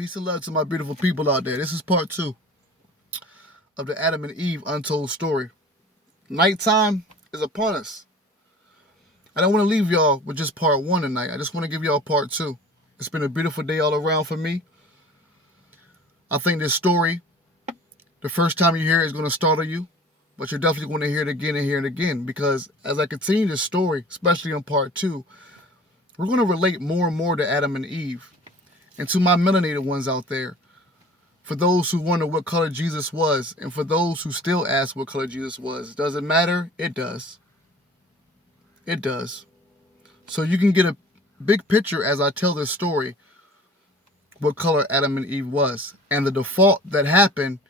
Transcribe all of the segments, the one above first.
Peace and love to my beautiful people out there. This is part 2 of the Adam and Eve untold story. Nighttime is upon us. I don't want to leave y'all with just part 1 tonight. I just want to give y'all part 2. It's been a beautiful day all around for me. I think this story, the first time you hear it, is going to startle you, but you're definitely going to hear it again and hear it again, because as I continue this story, especially on part 2, we're going to relate more and more to Adam and Eve. And to my melanated ones out there, for those who wonder what color Jesus was, and for those who still ask what color Jesus was, does it matter? It does. It does. So you can get a big picture as I tell this story, what color Adam and Eve was. And the default that happened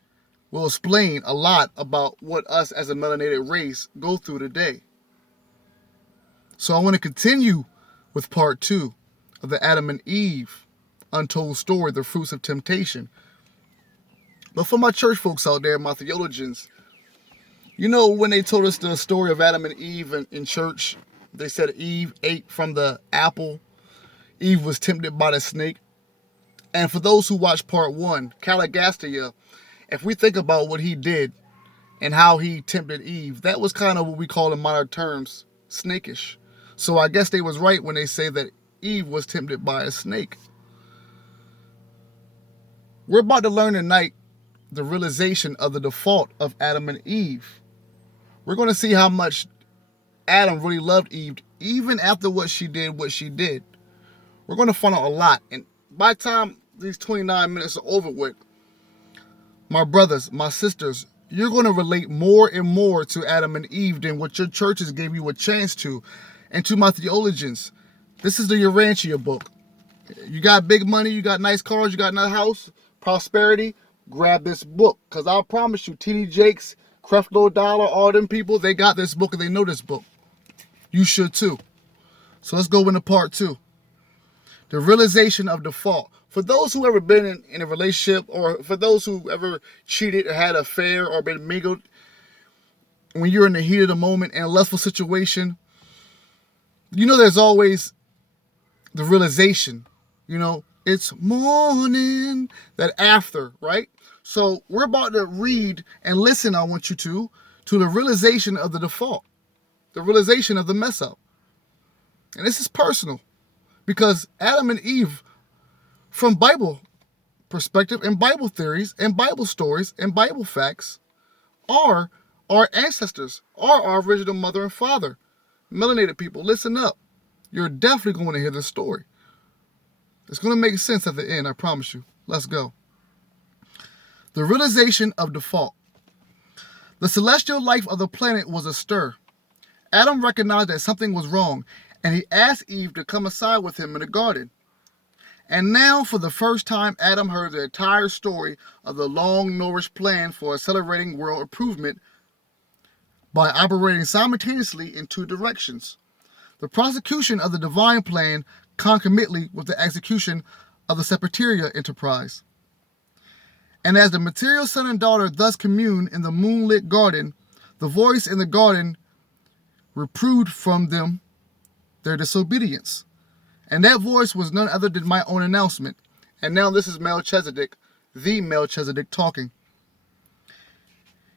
will explain a lot about what us as a melanated race go through today. So I want to continue with part 2 of the Adam and Eve untold story, the fruits of temptation. But for my church folks out there, my theologians, you know, when they told us the story of Adam and Eve in church, they said Eve ate from the apple. Eve was tempted by the snake. And for those who watched part 1, Caligastia, if we think about what he did and how he tempted Eve, that was kind of what we call in modern terms snakish. So I guess they was right when they say that Eve was tempted by a snake. We're about to learn tonight the realization of the default of Adam and Eve. We're going to see how much Adam really loved Eve, even after what she did. We're going to find out a lot. And by the time these 29 minutes are over with, my brothers, my sisters, you're going to relate more and more to Adam and Eve than what your churches gave you a chance to. And to my theologians, this is the Urantia book. You got big money, you got nice cars, you got a nice house, prosperity, grab this book. Because I promise you, T.D. Jakes, Creflo Dollar, all them people, they got this book and they know this book. You should too. So let's go into part 2. The realization of default. For those who ever been in a relationship, or for those who ever cheated or had an affair or been mingled, when you're in the heat of the moment in a lustful situation, you know there's always the realization, you know, it's morning, that after, right? So we're about to read and listen, I want you to the realization of the default, the realization of the mess up. And this is personal, because Adam and Eve, from Bible perspective and Bible theories and Bible stories and Bible facts, are our ancestors, are our original mother and father. Melanated people, listen up. You're definitely going to hear this story. It's going to make sense at the end, I promise you. Let's go. The realization of default. The celestial life of the planet was astir. Adam recognized that something was wrong, and he asked Eve to come aside with him in the garden. And now, for the first time, Adam heard the entire story of the long-nourished plan for accelerating world improvement by operating simultaneously in 2 directions. The prosecution of the divine plan concomitantly with the execution of the Sepultura enterprise. And as the material son and daughter thus commune in the moonlit garden, the voice in the garden reproved from them their disobedience. And that voice was none other than my own announcement. And now this is Melchizedek, the Melchizedek talking.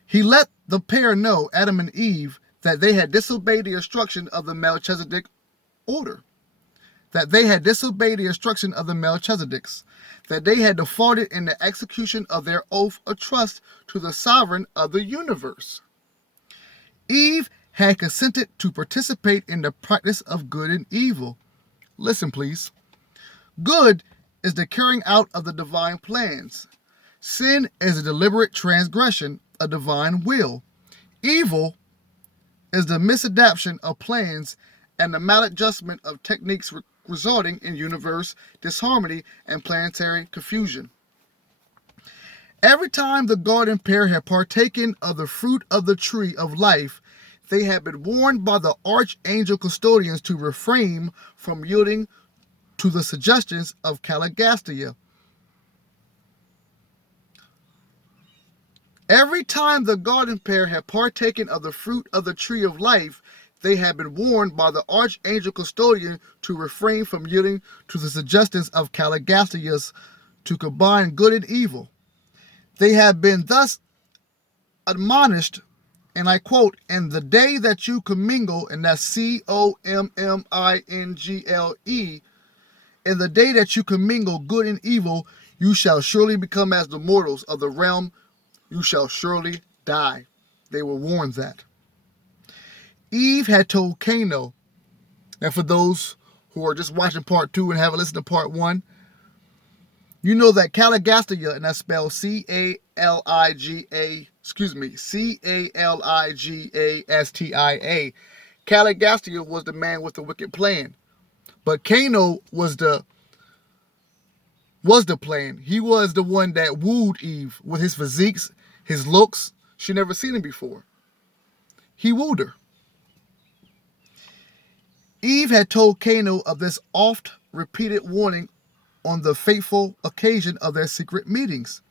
He let the pair know, Adam and Eve, that they had disobeyed the instruction of the Melchizedek order. That they had disobeyed the instruction of the Melchizedeks. That they had defaulted in the execution of their oath of trust to the sovereign of the universe. Eve had consented to participate in the practice of good and evil. Listen, please. Good is the carrying out of the divine plans. Sin is a deliberate transgression of divine will. Evil is the misadaptation of plans and the maladjustment of techniques resulting in universe disharmony and planetary confusion. Every time the garden pair had partaken of the fruit of the tree of life, they had been warned by the archangel custodians to refrain from yielding to the suggestions of Caligastia. Every time the garden pair had partaken of the fruit of the tree of life, they had been warned by the archangel custodian to refrain from yielding to the suggestions of Caligastia's to combine good and evil. They have been thus admonished, and I quote, "In the day that you commingle," and that's COMMINGLE, "in the day that you commingle good and evil, you shall surely become as the mortals of the realm, you shall surely die." They were warned that. Eve had told Cain, and for those who are just watching part 2 and haven't listened to part 1, you know that Caligastia, and that's spelled Caligastia. Caligastia was the man with the wicked plan. But Cain was the plan. He was the one that wooed Eve with his physiques, his looks. She never seen him before. He wooed her. Eve had told Cain of this oft-repeated warning on the fateful occasion of their secret meetings.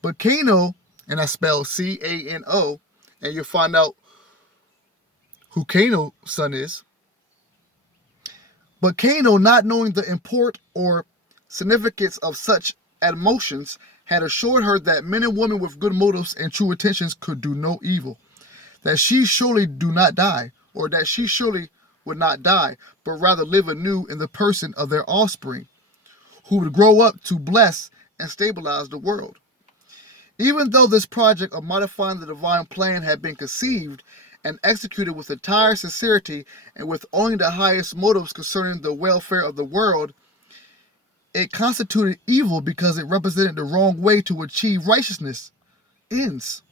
But Cain, and that's spelled CANO, and you'll find out who Cain's son is. But Cain, not knowing the import or significance of such admonitions, had assured her that men and women with good motives and true intentions could do no evil, that she surely do not die, or that she surely would not die, but rather live anew in the person of their offspring, who would grow up to bless and stabilize the world. Even though this project of modifying the divine plan had been conceived and executed with entire sincerity and with only the highest motives concerning the welfare of the world, it constituted evil because it represented the wrong way to achieve righteousness ends,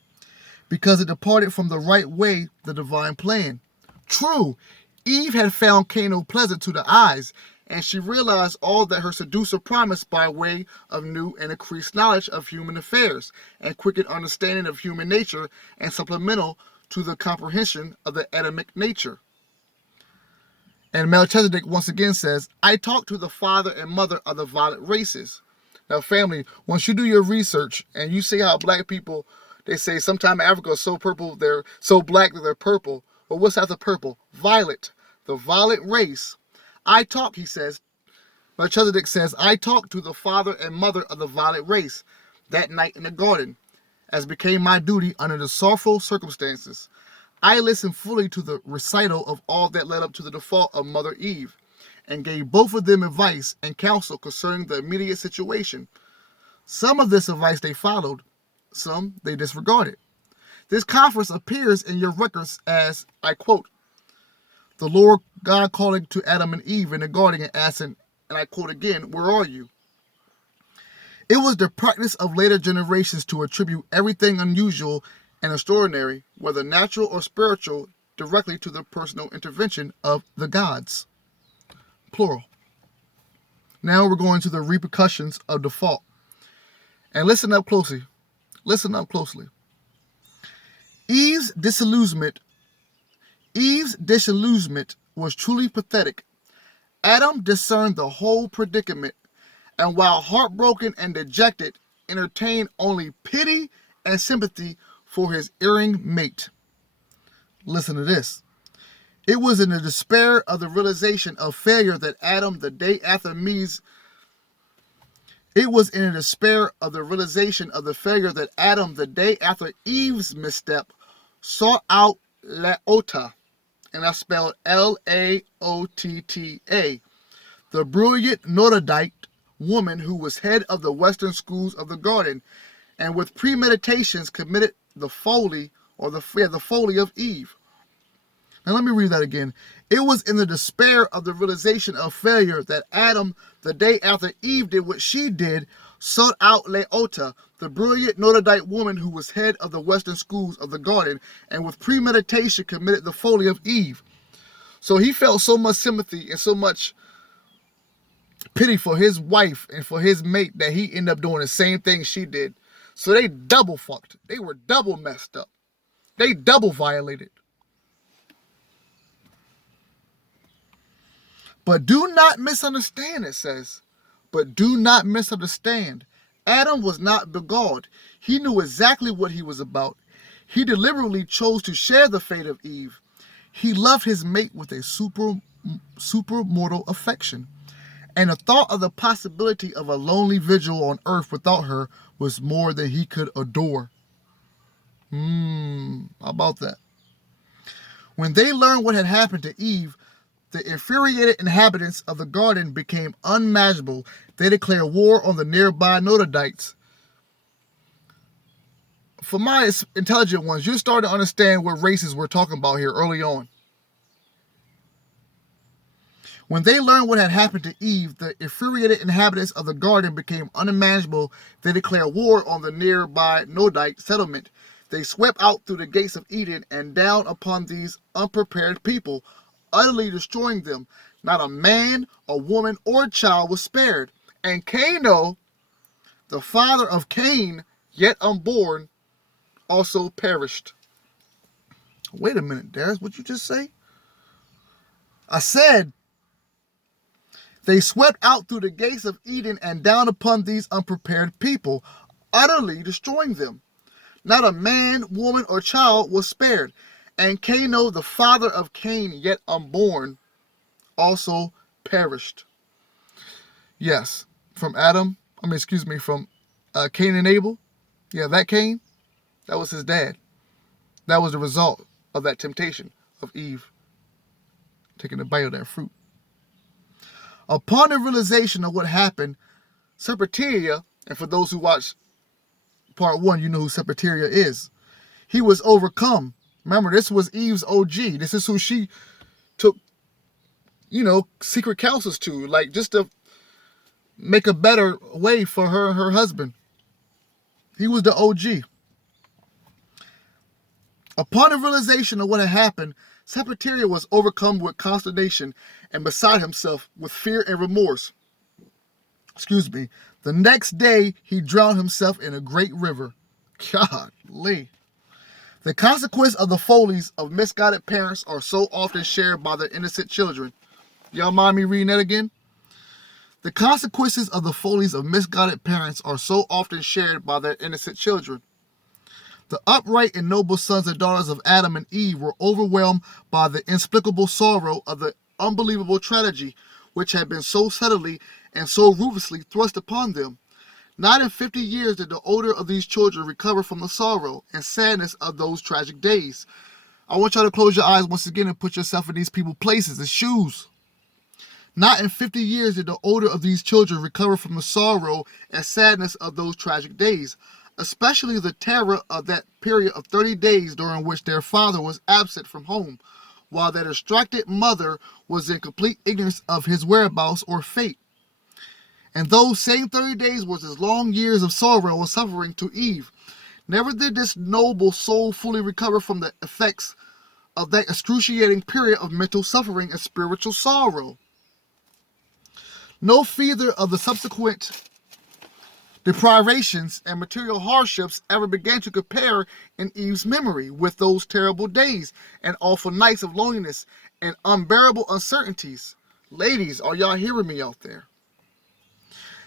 because it departed from the right way, the divine plan. True, Eve had found Cain pleasant to the eyes, and she realized all that her seducer promised by way of new and increased knowledge of human affairs and quickened understanding of human nature, and supplemental to the comprehension of the Adamic nature. And Melchizedek once again says, "I talk to the father and mother of the violet races." Now, family, once you do your research and you see how black people, they say sometimes Africa is so purple, they're so black that they're purple. Well, what's after purple? Violet. The violet race. He says, Melchizedek says, "I talked to the father and mother of the violet race that night in the garden, as became my duty under the sorrowful circumstances. I listened fully to the recital of all that led up to the default of Mother Eve, and gave both of them advice and counsel concerning the immediate situation. Some of this advice they followed, some they disregarded. This conference appears in your records as, I quote, the Lord God calling to Adam and Eve in the garden and asking, and I quote again, 'Where are you?' It was the practice of later generations to attribute everything unusual and extraordinary, whether natural or spiritual, directly to the personal intervention of the gods." Plural. Now we're going to the repercussions of default. And listen up closely. Listen up closely. Eve's disillusionment was truly pathetic. Adam discerned the whole predicament, and while heartbroken and dejected, entertained only pity and sympathy for his erring mate. Listen to this. It was in the despair of the realization of failure that Adam, the day after Eve's misstep, sought out Laota, and that's spelled Laotta, the brilliant Nodadite woman who was head of the Western schools of the garden, and with premeditations committed the folly of Eve. Now let me read that again. It was in the despair of the realization of failure that Adam, the day after Eve did what she did, sought out Laota, the brilliant Nodadite woman who was head of the Western schools of the garden, and with premeditation committed the folly of Eve. So he felt so much sympathy and so much pity for his wife and for his mate that he ended up doing the same thing she did. So they double fucked. They were double messed up. They double violated. But do not misunderstand, it says. But do not misunderstand. Adam was not beguiled. He knew exactly what he was about. He deliberately chose to share the fate of Eve. He loved his mate with a supermortal affection. And the thought of the possibility of a lonely vigil on earth without her was more than he could adore. How about that? When they learned what had happened to Eve, the infuriated inhabitants of the garden became unmanageable. They declared war on the nearby Nodadites. For my intelligent ones, you're starting to understand what races we're talking about here early on. When they learned what had happened to Eve, the infuriated inhabitants of the garden became unmanageable. They declared war on the nearby Nodite settlement. They swept out through the gates of Eden and down upon these unprepared people, utterly destroying them. Not a man, a woman, or a child was spared. And Cano, the father of Cain, yet unborn, also perished. Wait a minute, Darius, what'd you just say? I said, they swept out through the gates of Eden and down upon these unprepared people, utterly destroying them. Not a man, woman, or child was spared. And Cano, the father of Cain, yet unborn, also perished. Yes, from Cain and Abel. Yeah, that Cain, that was his dad. That was the result of that temptation of Eve taking a bite of that fruit. Upon the realization of what happened, Pt2, and for those who watch part 1, you know who Pt2 is. He was overcome. Remember, this was Eve's OG. This is who she took, secret counsels to, like just to make a better way for her and her husband. He was the OG. Upon the realization of what had happened, Pt2 was overcome with consternation and beside himself with fear and remorse. The next day, he drowned himself in a great river. Golly. The consequence of the follies of misguided parents are so often shared by their innocent children. Y'all mind me reading that again? The consequences of the follies of misguided parents are so often shared by their innocent children. The upright and noble sons and daughters of Adam and Eve were overwhelmed by the inexplicable sorrow of the unbelievable tragedy which had been so subtly and so ruthlessly thrust upon them. Not in 50 years did the older of these children recover from the sorrow and sadness of those tragic days. I want y'all to close your eyes once again and put yourself in these people's places and shoes. Not in 50 years did the older of these children recover from the sorrow and sadness of those tragic days, especially the terror of that period of 30 days during which their father was absent from home, while their distracted mother was in complete ignorance of his whereabouts or fate. And those same 30 days was as long years of sorrow and suffering to Eve. Never did this noble soul fully recover from the effects of that excruciating period of mental suffering and spiritual sorrow. No feather of the subsequent deprivations and material hardships ever began to compare in Eve's memory with those terrible days and awful nights of loneliness and unbearable uncertainties. Ladies, are y'all hearing me out there?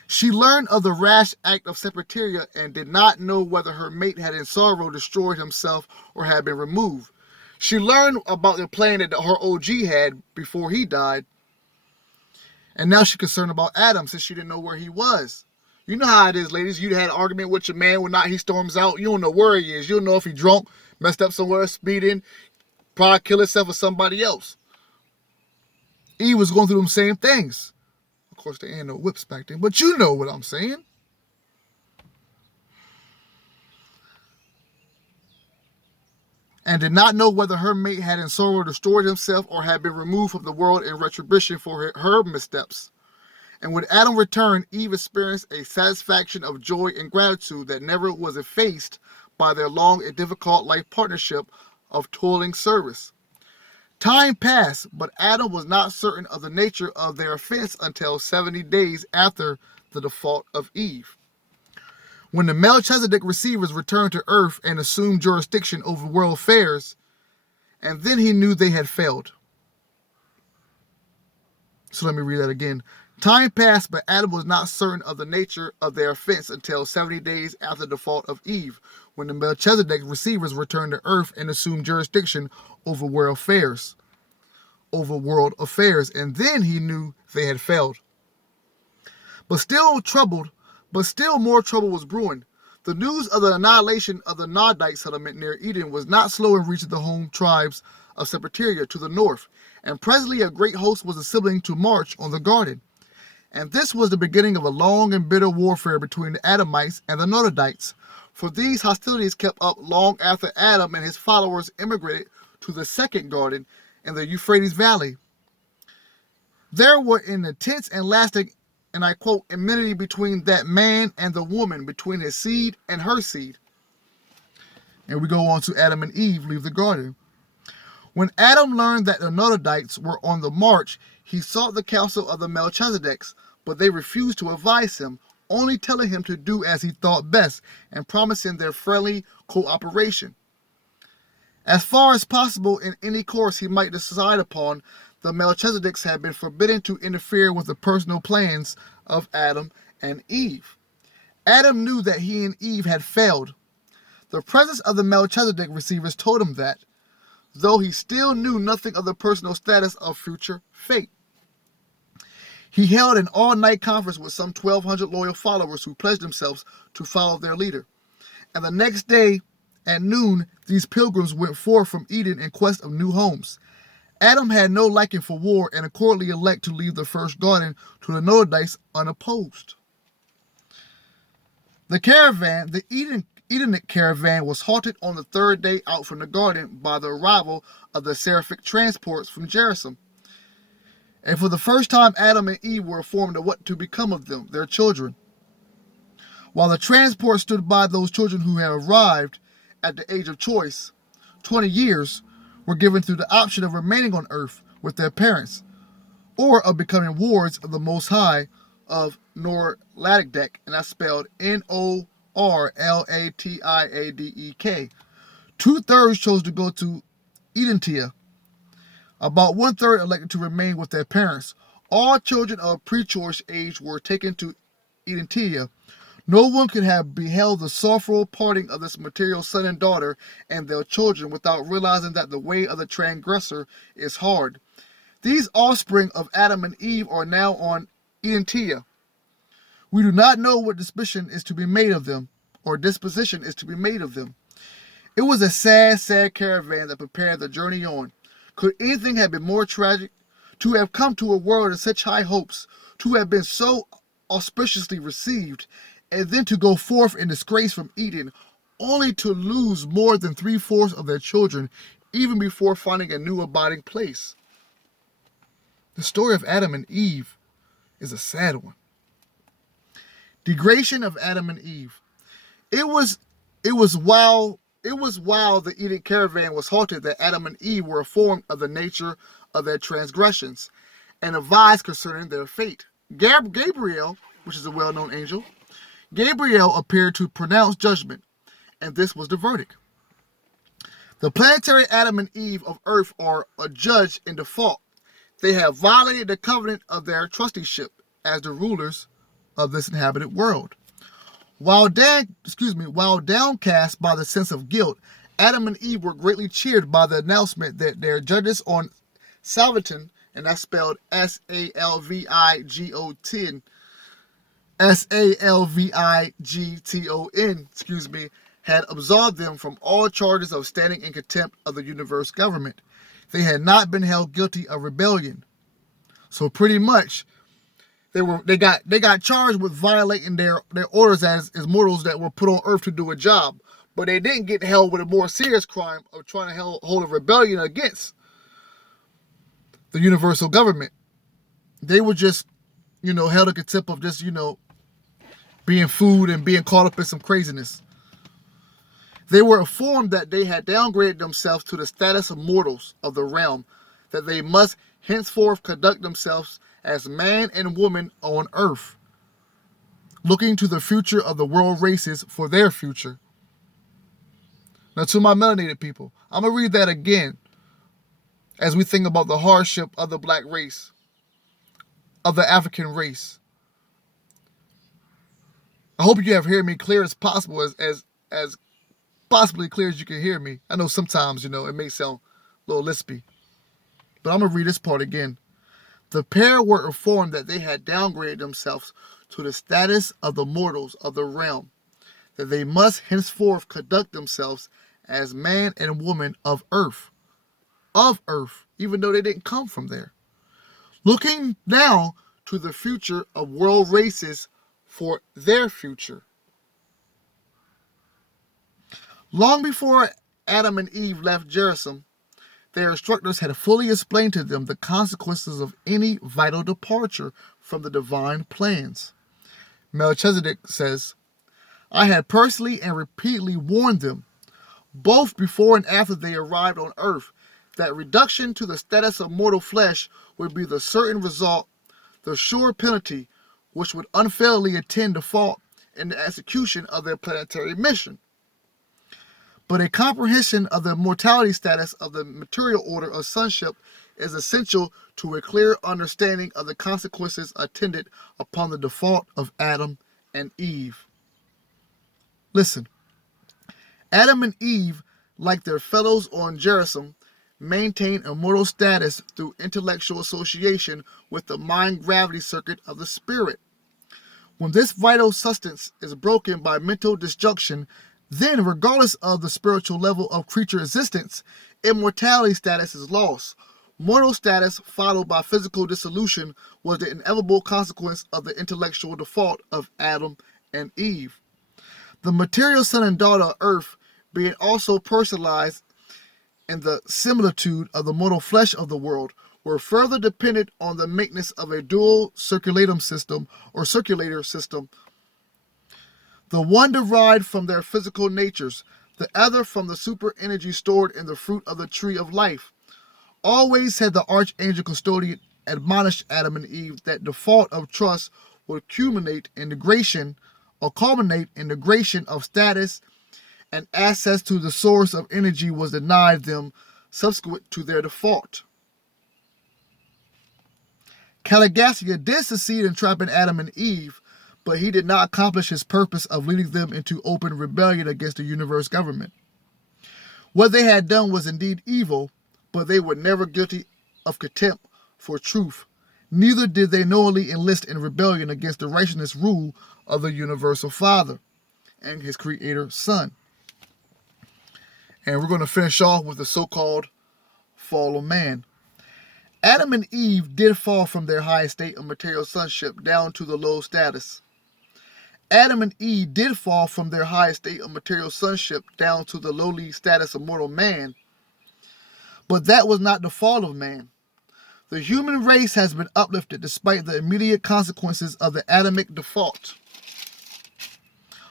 She learned of the rash act of Pt2 and did not know whether her mate had in sorrow destroyed himself or had been removed. She learned about the plan that her OG had before he died, and now she's concerned about Adam since she didn't know where he was. You know how it is, ladies. You had an argument with your man when he storms out. You don't know where he is. You don't know if he drunk, messed up somewhere, speeding, probably kill himself or somebody else. Eve was going through them same things. Of course, there ain't no whips back then, but you know what I'm saying. And did not know whether her mate had in sorrow destroyed himself or had been removed from the world in retribution for her missteps. And when Adam returned, Eve experienced a satisfaction of joy and gratitude that never was effaced by their long and difficult life partnership of toiling service. Time passed, but Adam was not certain of the nature of their offense until 70 days after the default of Eve. When the Melchizedek receivers returned to earth and assumed jurisdiction over world affairs, and then he knew they had failed. So let me read that again. Time passed, but Adam was not certain of the nature of their offense until 70 days after the default of Eve, when the Melchizedek receivers returned to earth and assumed jurisdiction over world affairs. And then he knew they had failed. But still more trouble was brewing. The news of the annihilation of the Nodite settlement near Eden was not slow in reaching the home tribes of Sepultura to the north, and presently a great host was assembling to march on the garden. And this was the beginning of a long and bitter warfare between the Adamites and the Nodadites, for these hostilities kept up long after Adam and his followers immigrated to the second garden in the Euphrates Valley. There were an intense and lasting, and I quote, enmity between that man and the woman, between his seed and her seed. And we go on to Adam and Eve leave the garden. When Adam learned that the Nodadites were on the march, he sought the counsel of the Melchizedeks, but they refused to advise him, only telling him to do as he thought best and promising their friendly cooperation. As far as possible in any course he might decide upon, the Melchizedeks had been forbidden to interfere with the personal plans of Adam and Eve. Adam knew that he and Eve had failed. The presence of the Melchizedek receivers told him that, though he still knew nothing of the personal status of future fate. He held an all-night conference with some 1,200 loyal followers who pledged themselves to follow their leader. And the next day, at noon, these pilgrims went forth from Eden in quest of new homes. Adam had no liking for war and accordingly elected to leave the first garden to the Nodadites unopposed. The caravan, the Edenic caravan, was halted on the third day out from the garden by the arrival of the seraphic transports from Jerusalem. And for the first time, Adam and Eve were informed of what to become of them, their children. While the transport stood by, those children who had arrived at the age of choice, 20 years, were given through the option of remaining on earth with their parents, or of becoming wards of the Most High of Nor-Ladek, and that's spelled Norlatiadek. 2/3 chose to go to Edentia. About 1/3 elected to remain with their parents. All children of pre-choice age were taken to Edentia. No one could have beheld the sorrowful parting of this material son and daughter and their children without realizing that the way of the transgressor is hard. These offspring of Adam and Eve are now on Edentia. We do not know what disposition is to be made of them, It was a sad, sad caravan that prepared the journey on. Could anything have been more tragic? To have come to a world of such high hopes, to have been so auspiciously received, and then to go forth in disgrace from Eden, only to lose more than 3/4 of their children, even before finding a new abiding place. The story of Adam and Eve is a sad one. Degradation of Adam and Eve. It was while the Eden caravan was halted that Adam and Eve were informed of the nature of their transgressions and advised concerning their fate. Gabriel, which is a well-known angel, Gabriel appeared to pronounce judgment, and this was the verdict. The planetary Adam and Eve of Earth are adjudged in default. They have violated the covenant of their trusteeship as the rulers of this inhabited world. While downcast by the sense of guilt, Adam and Eve were greatly cheered by the announcement that their judges on Salviton, and that's spelled Salvigiton, had absolved them from all charges of standing in contempt of the universe government. They had not been held guilty of rebellion. So pretty much, they got charged with violating their orders as mortals that were put on earth to do a job. But they didn't get held with a more serious crime of trying to hold a rebellion against the universal government. They were just, held in contempt of just, being food and being caught up in some craziness. They were informed that they had downgraded themselves to the status of mortals of the realm, that they must henceforth conduct themselves as man and woman on earth, looking to the future of the world races for their future. Now, to my melanated people, I'm going to read that again as we think about the hardship of the black race, of the African race. I hope you have heard me clear as possible, as possibly clear as you can hear me. I know sometimes, it may sound a little lispy. But I'm going to read this part again. The pair were informed that they had downgraded themselves to the status of the mortals of the realm, that they must henceforth conduct themselves as man and woman of earth, even though they didn't come from there. Looking now to the future of world races for their future. Long before Adam and Eve left Jerusalem, their instructors had fully explained to them the consequences of any vital departure from the divine plans. Melchizedek says, I had personally and repeatedly warned them, both before and after they arrived on earth, that reduction to the status of mortal flesh would be the certain result, the sure penalty, which would unfailingly attend the fault in the execution of their planetary mission. But a comprehension of the mortality status of the material order of sonship is essential to a clear understanding of the consequences attendant upon the default of Adam and Eve. Listen, Adam and Eve, like their fellows on Jerusalem, maintain immortal status through intellectual association with the mind-gravity circuit of the spirit. When this vital substance is broken by mental disjunction, then, regardless of the spiritual level of creature existence, immortality status is lost. Mortal status, followed by physical dissolution, was the inevitable consequence of the intellectual default of Adam and Eve. The material son and daughter of earth, being also personalized in the similitude of the mortal flesh of the world, were further dependent on the maintenance of a dual circulatum system or circulator system, the one derived from their physical natures, the other from the super energy stored in the fruit of the tree of life. Always had the archangel custodian admonished Adam and Eve that default of trust would culminate in negation of status, and access to the source of energy was denied them subsequent to their default. Caligastia did succeed in trapping Adam and Eve, but he did not accomplish his purpose of leading them into open rebellion against the universe government. What they had done was indeed evil, but they were never guilty of contempt for truth. Neither did they knowingly enlist in rebellion against the righteousness rule of the universal Father and his creator Son. And we're going to finish off with the so-called fall of man. Adam and Eve did fall from their high state of material sonship down to the low status. Adam and Eve did fall from their high state of material sonship down to the lowly status of mortal man, but that was not the fall of man. The human race has been uplifted despite the immediate consequences of the Adamic default.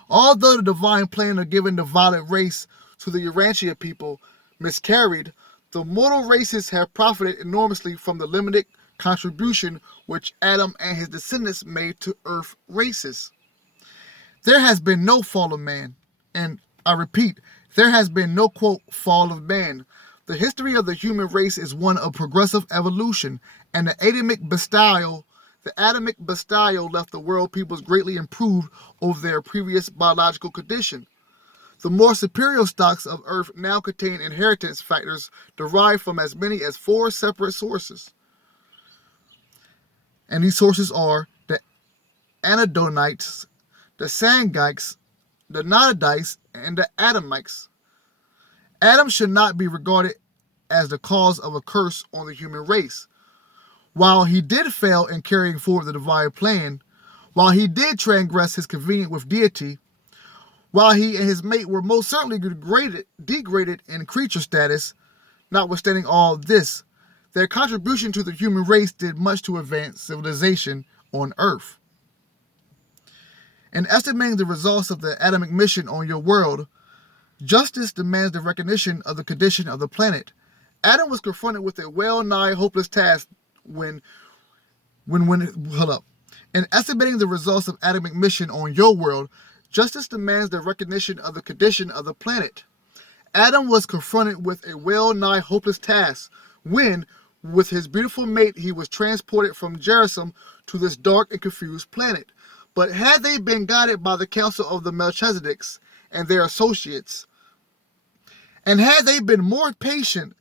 Although the divine plan of giving the violet race to the Urantia people miscarried, the mortal races have profited enormously from the limited contribution which Adam and his descendants made to earth races. There has been no fall of man, and I repeat, there has been no, quote, fall of man. The history of the human race is one of progressive evolution, and the Adamic bestial left the world peoples greatly improved over their previous biological condition. The more superior stocks of Earth now contain inheritance factors derived from as many as 4 separate sources. And these sources are the Anadonites, the Sangites, the Nodites, and the Adamites. Adam should not be regarded as the cause of a curse on the human race. While he did fail in carrying forward the divine plan, while he did transgress his covenant with deity, while he and his mate were most certainly degraded in creature status, notwithstanding all this, their contribution to the human race did much to advance civilization on Earth. In estimating the results of the Adamic mission on your world, justice demands the recognition of the condition of the planet. Adam was confronted with a well-nigh hopeless task when In estimating the results of Adamic mission on your world, justice demands the recognition of the condition of the planet. Adam was confronted with a well-nigh hopeless task when, with his beautiful mate, he was transported from Jerusalem to this dark and confused planet. But had they been guided by the counsel of the Melchizedeks and their associates, and had they been more patient,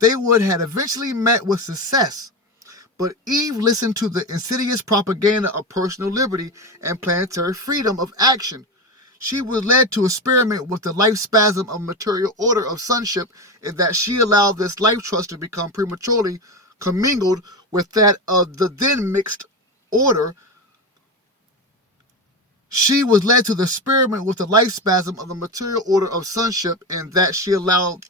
they would have eventually met with success. But Eve listened to the insidious propaganda of personal liberty and planetary freedom of action. She was led to experiment with the life spasm of material order of sonship, in that she allowed this life trust to become prematurely commingled with that of the then mixed order. She was led to the experiment with the life spasm of the material order of sonship, in that she allowed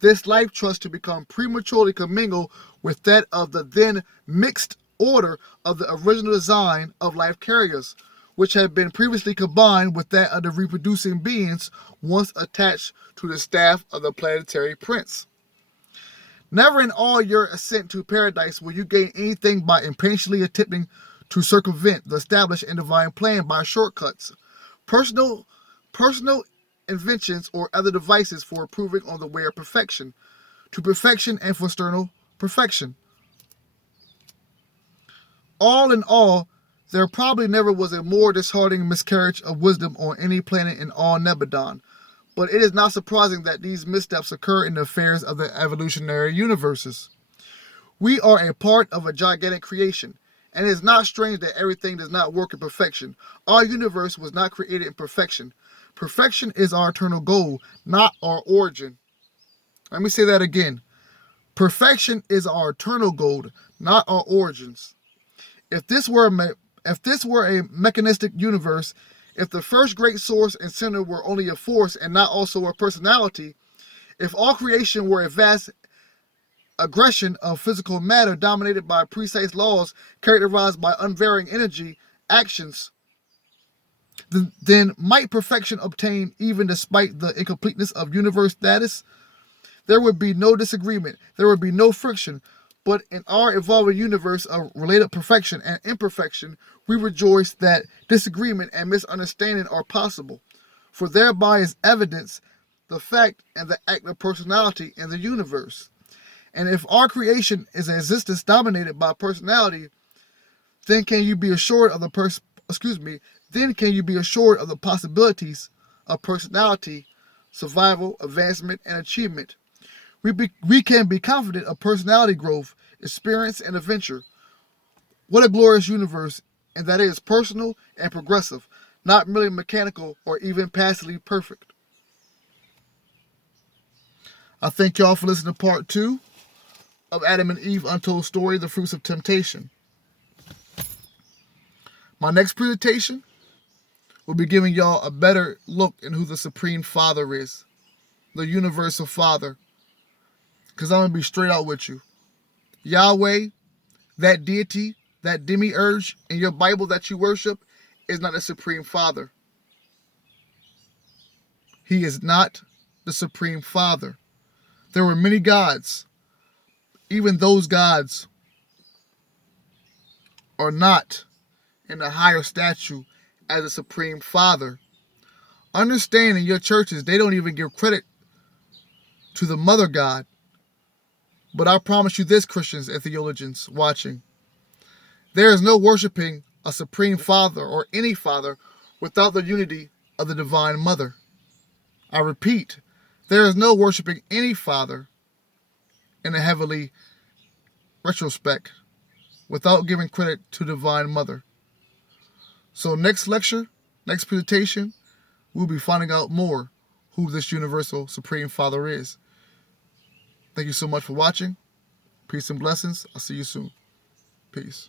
this life trust to become prematurely commingled with that of the then mixed order of the original design of life carriers, which had been previously combined with that of the reproducing beings once attached to the staff of the planetary prince. Never in all your ascent to paradise will you gain anything by impatiently attempting to circumvent the established and divine plan by shortcuts, personal inventions, or other devices for improving on the way of perfection, to perfection and for external perfection. All in all, there probably never was a more disheartening miscarriage of wisdom on any planet in all Nebadon, but it is not surprising that these missteps occur in the affairs of the evolutionary universes. We are a part of a gigantic creation, and it is not strange that everything does not work in perfection. Our universe was not created in perfection. Perfection is our eternal goal, not our origin. Let me say that again. Perfection is our eternal goal, not our origins. If this were a mechanistic universe, if the first great source and center were only a force and not also a personality, if all creation were a vast aggression of physical matter dominated by precise laws characterized by unvarying energy actions, then might perfection obtain even despite the incompleteness of universe status? There would be no disagreement, there would be no friction. But in our evolving universe of related perfection and imperfection, we rejoice that disagreement and misunderstanding are possible, for thereby is evidence the fact and the act of personality in the universe. And if our creation is an existence dominated by personality, then can you be assured of the possibilities of personality, survival, advancement, and achievement. We can be confident of personality growth, experience, and adventure. What a glorious universe, and that is personal and progressive, not merely mechanical or even passively perfect. I thank y'all for listening to part 2 of Adam and Eve Untold Story, The Fruits of Temptation. My next presentation will be giving y'all a better look in who the Supreme Father is, the Universal Father. Because I'm going to be straight out with you. Yahweh, that deity, that demiurge in your Bible that you worship, is not the Supreme Father. He is not the Supreme Father. There were many gods. Even those gods are not in a higher statue as a Supreme Father. Understand, in your churches, they don't even give credit to the Mother God. But I promise you this, Christians and theologians watching, there is no worshiping a Supreme Father or any Father without the unity of the Divine Mother. I repeat, there is no worshiping any Father in a heavenly retrospect without giving credit to Divine Mother. So next lecture, next presentation, we'll be finding out more who this universal Supreme Father is. Thank you so much for watching. Peace and blessings. I'll see you soon. Peace.